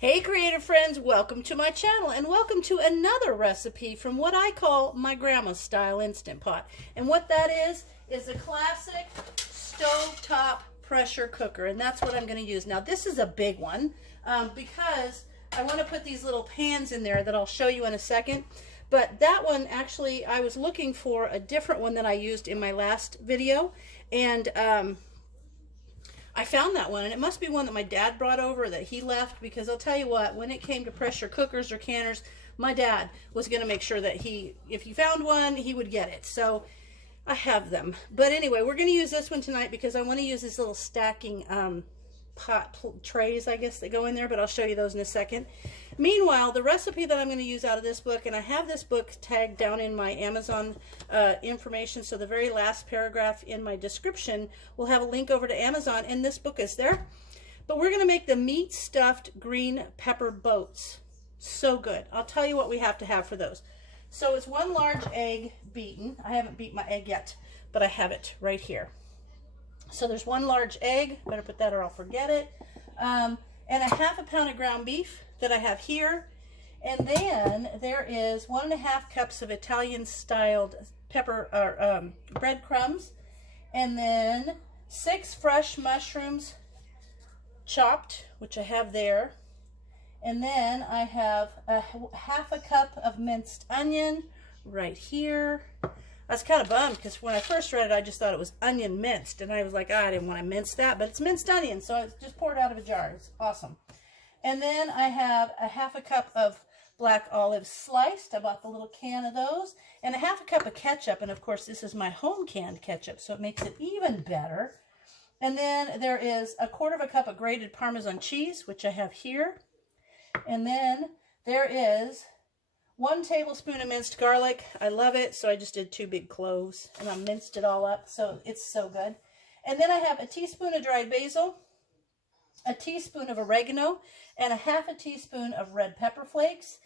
Hey creative friends, welcome to my channel and welcome to another recipe from what I call my grandma's style Instant Pot. And what that is a classic stovetop pressure cooker, and that's what I'm going to use. Now this is a big one because I want to put these little pans in there that I'll show you in a second. But that one, actually, I was looking for a different one than I used in my last video, and I found that one, and it must be one that my dad brought over that he left, because I'll tell you what, when it came to pressure cookers or canners, my dad was going to make sure that if he found one, he would get it. So I have them. But anyway, we're going to use this one tonight because I want to use this little stacking pot trays, I guess, that go in there, but I'll show you those in a second. Meanwhile, the recipe that I'm going to use out of this book, and I have this book tagged down in my Amazon information, so the very last paragraph in my description will have a link over to Amazon, and this book is there. But we're going to make the meat stuffed green pepper boats. So good. I'll tell you what we have to have for those. So it's 1 large egg beaten. I haven't beat my egg yet, but I have it right here. So there's 1 large egg, better put that or I'll forget it, and a 1/2 pound of ground beef that I have here, and then there is 1½ cups of Italian styled pepper or breadcrumbs, and then 6 fresh mushrooms chopped, which I have there, and then I have a 1/2 cup of minced onion right here. I was kind of bummed because when I first read it, I just thought it was onion minced, and I was like, I didn't want to mince that, but it's minced onion, so it's just poured out of a jar. It's awesome. And then I have a 1/2 cup of black olives sliced. I bought the little can of those, and a 1/2 cup of ketchup, and of course this is my home canned ketchup, so it makes it even better. And then there is a 1/4 cup of grated Parmesan cheese, which I have here. And then there is 1 tablespoon of minced garlic. I love it, so I just did 2 big cloves, and I minced it all up, so it's so good. And then I have a teaspoon of dried basil, a teaspoon of oregano, and a 1/2 teaspoon of red pepper flakes.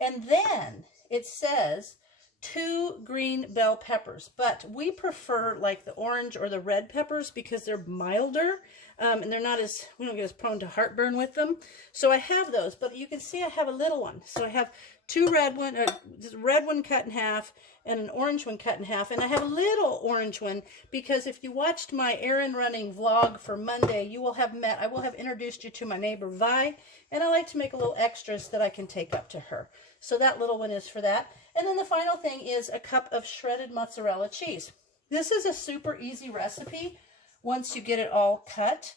And then it says 2 green bell peppers, but we prefer like the orange or the red peppers because they're milder, and they're not as, we don't get as prone to heartburn with them. So I have those, but you can see I have a little one. So I have 2 red one cut in half and an orange one cut in half, and I have a little orange one because if you watched my errand running vlog for Monday, you will have met, I will have introduced you to my neighbor Vi, and I like to make a little extras that I can take up to her. So that little one is for that. And then the final thing is a cup of shredded mozzarella cheese. This is a super easy recipe once you get it all cut,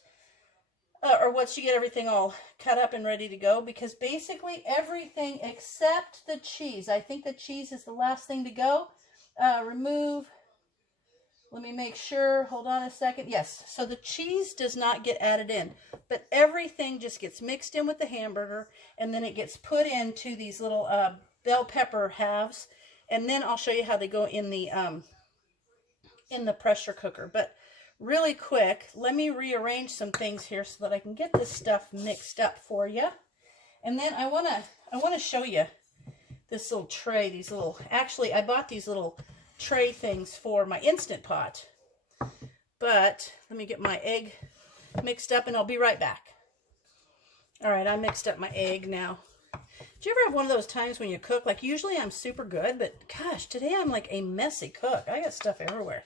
or once you get everything all cut up and ready to go, because basically everything except the cheese, I think the cheese is the last thing to go. Remove, let me make sure, hold on a second. Yes, so the cheese does not get added in, but everything just gets mixed in with the hamburger, and then it gets put into these little bell pepper halves, and then I'll show you how they go in the pressure cooker. But really quick, let me rearrange some things here so that I can get this stuff mixed up for you. And then I want to show you this little tray, these little, actually I bought these little tray things for my Instant Pot. But let me get my egg mixed up and I'll be right back. All right, I mixed up my egg now. Do you ever have one of those times when you cook, like usually I'm super good, but gosh, today I'm like a messy cook. I got stuff everywhere.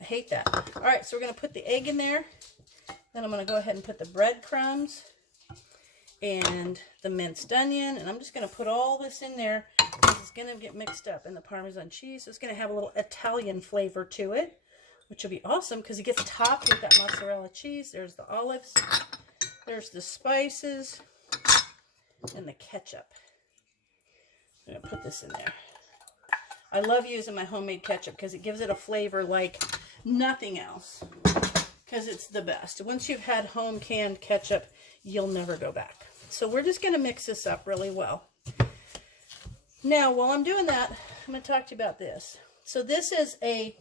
I hate that. All right, so we're going to put the egg in there. Then I'm going to go ahead and put the breadcrumbs and the minced onion. And I'm just going to put all this in there because it's going to get mixed up in the Parmesan cheese. So it's going to have a little Italian flavor to it, which will be awesome because it gets topped with that mozzarella cheese. There's the olives. There's the spices and the ketchup. I'm going to put this in there. I love using my homemade ketchup because it gives it a flavor like nothing else, because it's the best. Once you've had home canned ketchup, you'll never go back. So we're just going to mix this up really well. Now, while I'm doing that, I'm going to talk to you about this. So this is I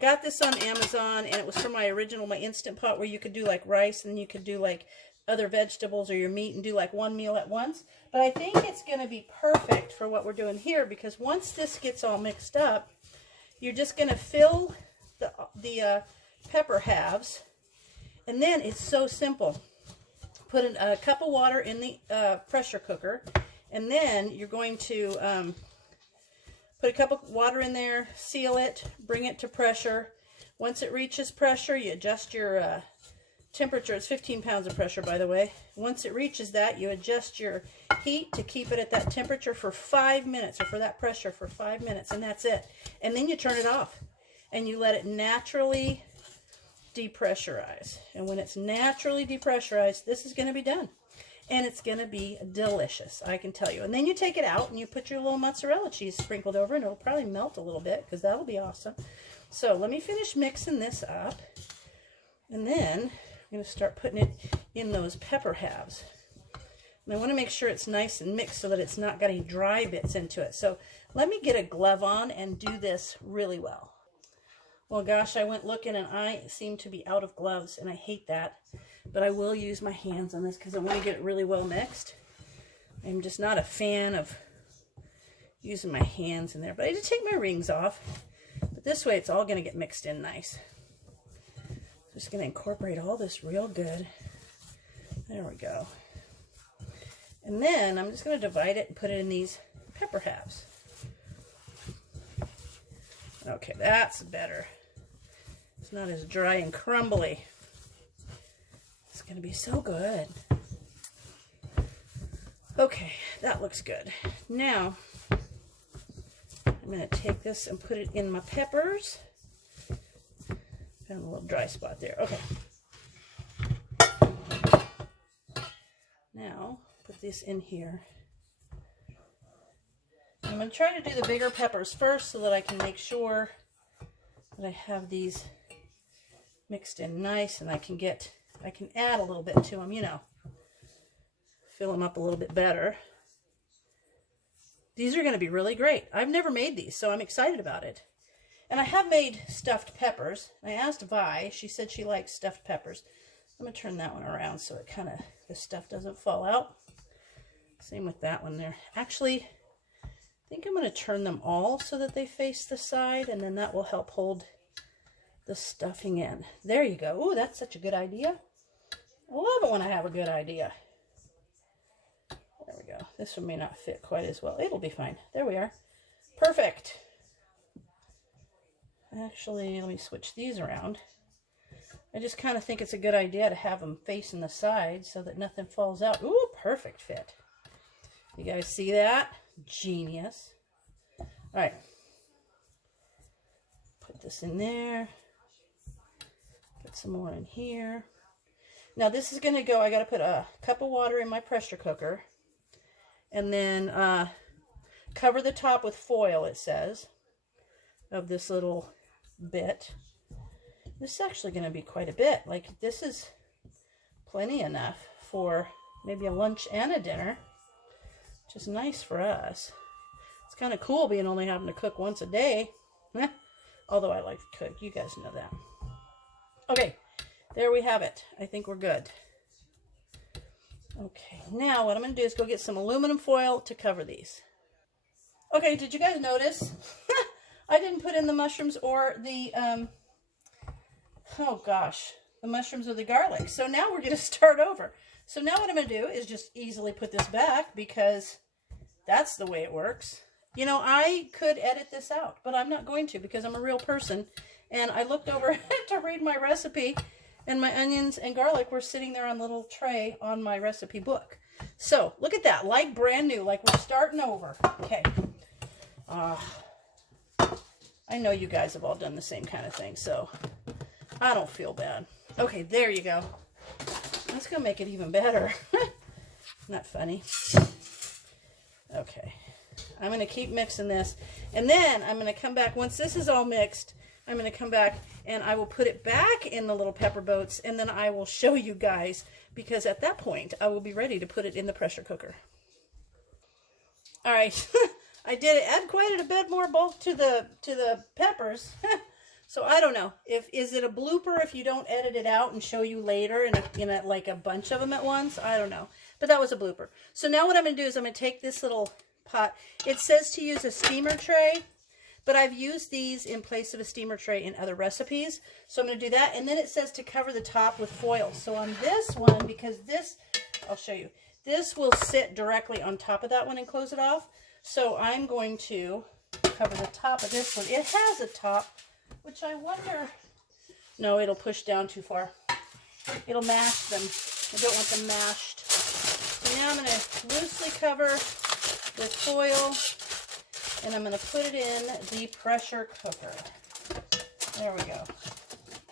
got this on Amazon, and it was from my Instant Pot, where you could do like rice, and then you could do like other vegetables or your meat and do like 1 meal at once. But I think it's going to be perfect for what we're doing here, because once this gets all mixed up, you're just going to fill the pepper halves, and then it's so simple. put a cup of water in the pressure cooker, and then you're going to put a cup of water in there, seal it, bring it to pressure. Once it reaches pressure, you adjust your temperature. It's 15 pounds of pressure, by the way. Once it reaches that, you adjust your heat to keep it at that temperature for 5 minutes, or for that pressure for 5 minutes, and that's it. And then you turn it off, and you let it naturally depressurize. And when it's naturally depressurized, this is going to be done. And it's going to be delicious, I can tell you. And then you take it out, and you put your little mozzarella cheese sprinkled over, and it'll probably melt a little bit, because that'll be awesome. So let me finish mixing this up. And then I'm going to start putting it in those pepper halves. And I want to make sure it's nice and mixed so that it's not got any dry bits into it. So let me get a glove on and do this really well. Well, gosh, I went looking, and I seem to be out of gloves, and I hate that. But I will use my hands on this because I want to get it really well mixed. I'm just not a fan of using my hands in there. But I did take my rings off. But this way, it's all going to get mixed in nice. Just going to incorporate all this real good. There we go. And then I'm just going to divide it and put it in these pepper halves. Okay, that's better. It's not as dry and crumbly. It's going to be so good. Okay, that looks good. Now, I'm going to take this and put it in my peppers. Found a little dry spot there. Okay. Now, put this in here. I'm going to try to do the bigger peppers first so that I can make sure that I have these mixed in nice, and I can add a little bit to them, you know, fill them up a little bit better. These are going to be really great. I've never made these, so I'm excited about it. And I have made stuffed peppers. I asked Vi, she said she likes stuffed peppers. I'm going to turn that one around so it kind of, the stuff doesn't fall out. Same with that one there. Actually, I think I'm going to turn them all so that they face the side, and then that will help hold the stuffing in. There you go. Ooh, that's such a good idea. I love it when I have a good idea. There we go. This one may not fit quite as well. It'll be fine. There we are. Perfect. Actually, let me switch these around. I just kind of think it's a good idea to have them facing the side so that nothing falls out. Ooh, perfect fit. You guys see that? Genius. All right. Put this in there. Put some more in here. Now this is going to go, I got to put a cup of water in my pressure cooker. And then cover the top with foil, it says, of this little bit. This is actually going to be quite a bit. Like, this is plenty enough for maybe a lunch and a dinner, which is nice for us. It's kind of cool being only having to cook once a day. Although I like to cook. You guys know that. Okay, there we have it. I think we're good. Okay, now what I'm going to do is go get some aluminum foil to cover these. Okay, did you guys notice? I didn't put in the mushrooms or the, oh gosh, the mushrooms or the garlic. So now we're going to start over. So now what I'm going to do is just easily put this back because that's the way it works. You know, I could edit this out, but I'm not going to because I'm a real person. And I looked over to read my recipe, and my onions and garlic were sitting there on a little tray on my recipe book. So look at that, like brand new, like we're starting over. Okay. I know you guys have all done the same kind of thing, so I don't feel bad. Okay, there you go. That's going to make it even better. Not funny. Okay. I'm going to keep mixing this. And then I'm going to come back. Once this is all mixed, I'm going to come back and I will put it back in the little pepper boats. And then I will show you guys, because at that point, I will be ready to put it in the pressure cooker. All right. I did add quite a bit more bulk to the peppers. So I don't know. Is it a blooper if you don't edit it out and show you later in like a bunch of them at once? I don't know. But that was a blooper. So now what I'm going to do is I'm going to take this little pot. It says to use a steamer tray. but I've used these in place of a steamer tray in other recipes. So I'm going to do that. And then it says to cover the top with foil. So on this one, because this, I'll show you, this will sit directly on top of that one and close it off. So I'm going to cover the top of this one. It has a top, which I wonder, no, it'll push down too far. It'll mash them. I don't want them mashed. So now I'm going to loosely cover with foil, and I'm going to put it in the pressure cooker. There we go.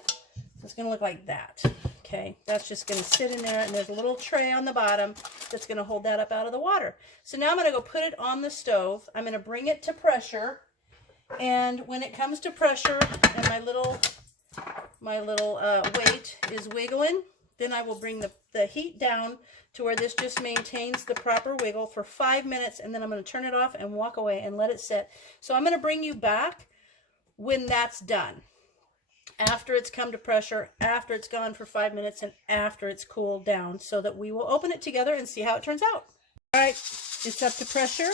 So it's going to look like that. Okay, that's just going to sit in there, and there's a little tray on the bottom that's going to hold that up out of the water. So now I'm going to go put it on the stove. I'm going to bring it to pressure, and when it comes to pressure and my little weight is wiggling, then I will bring the heat down to where this just maintains the proper wiggle for 5 minutes, and then I'm going to turn it off and walk away and let it sit. So I'm going to bring you back when that's done. After it's come to pressure, after it's gone for 5 minutes, and after it's cooled down, so that we will open it together and see how it turns out. All right, it's up to pressure,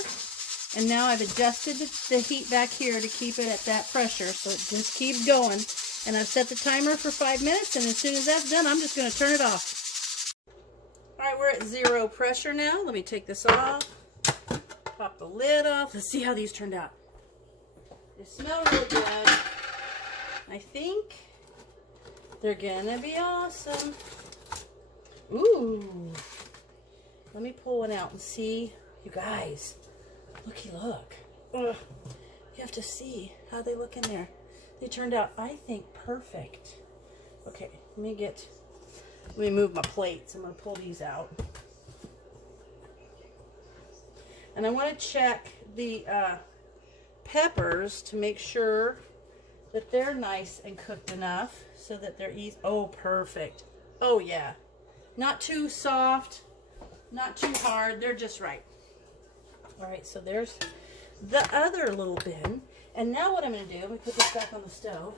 and now I've adjusted the heat back here to keep it at that pressure, so it just keeps going. And I've set the timer for 5 minutes, and as soon as that's done, I'm just going to turn it off. All right, we're at 0 pressure now. Let me take this off, pop the lid off. Let's see how these turned out. They smell really good. I think they're gonna be awesome. Ooh. Let me pull one out and see. You guys, looky look. Ugh. You have to see how they look in there. They turned out, I think, perfect. Okay, let me move my plates. I'm gonna pull these out. And I want to check the peppers to make sure that they're nice and cooked enough so that they're easy. Oh, perfect. Oh, yeah. Not too soft, not too hard. They're just right. All right, so there's the other little bin. And now what I'm going to do, I'm going to put this back on the stove.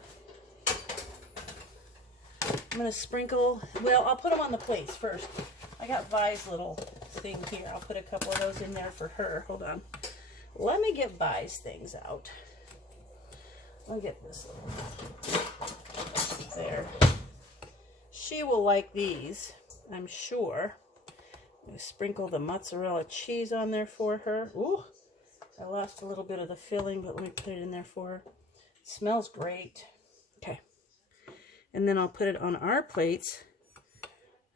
I'm going to sprinkle, well, I'll put them on the plates first. I got Vi's little thing here. I'll put a couple of those in there for her. Hold on. Let me get Vi's things out. I'll get this little, there. She will like these, I'm sure. I'm sprinkle the mozzarella cheese on there for her. Ooh, I lost a little bit of the filling, but let me put it in there for her. It smells great. Okay. And then I'll put it on our plates.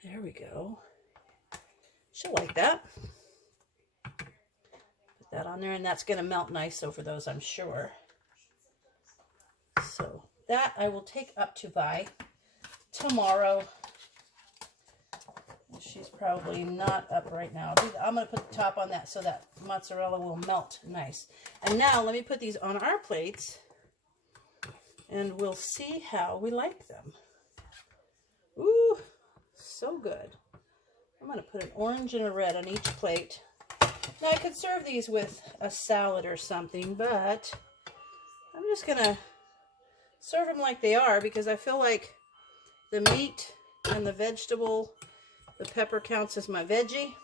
There we go. She'll like that. Put that on there, and that's going to melt nice over those, I'm sure. So that I will take up to Vi tomorrow. She's probably not up right now. I'm going to put the top on that so that mozzarella will melt nice. And now let me put these on our plates, and we'll see how we like them. Ooh, so good. I'm going to put an orange and a red on each plate. Now I could serve these with a salad or something, but I'm just going to serve them like they are, because I feel like the meat and the vegetable, the pepper counts as my veggie.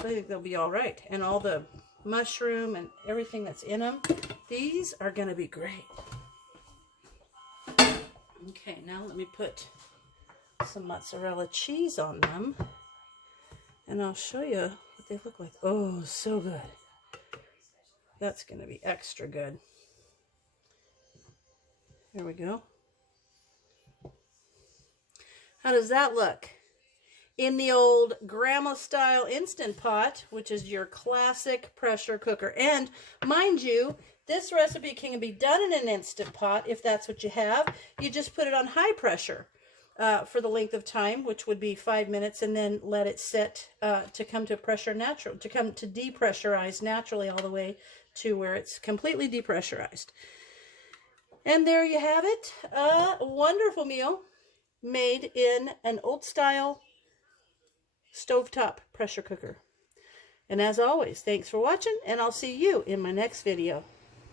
So I think they'll be all right. And all the mushroom and everything that's in them, these are going to be great. Okay, now let me put some mozzarella cheese on them, and I'll show you what they look like. Oh, so good. That's going to be extra good. There we go. How does that look? In the old grandma style Instant Pot, which is your classic pressure cooker. And mind you, this recipe can be done in an Instant Pot if that's what you have. You just put it on high pressure for the length of time, which would be 5 minutes, and then let it sit to come to depressurize naturally all the way to where it's completely depressurized. And there you have it, a wonderful meal made in an old style stovetop pressure cooker. And as always, thanks for watching, and I'll see you in my next video.